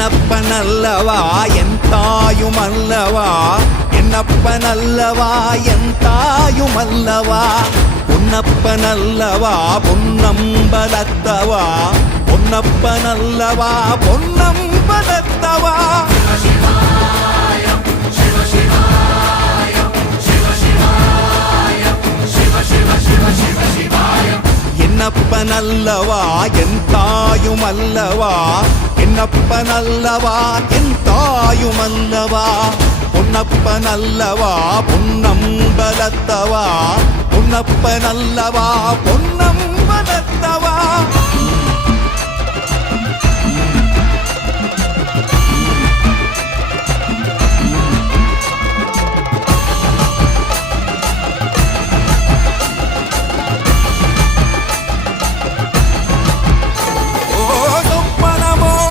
என்னப்பனல்லவா என் தாயுமல்லவா, என்னப்பனல்லவா என் தாயுமல்லவா, பொன்னப்பனல்லவா பொன்னம்பலத்தவா, பொன்னப்பனல்லவா பொன்னம்பலத்தவா. என்னப்பனல்லவா என் தாயுமல்லவா, என்னப்பனல்லவா என் தாயுமல்லவா, பொன்னப்பனல்லவா பொன்னம்பலத்தவா, பொன்னப்பனல்லவா பொன்னம்பலத்தவா.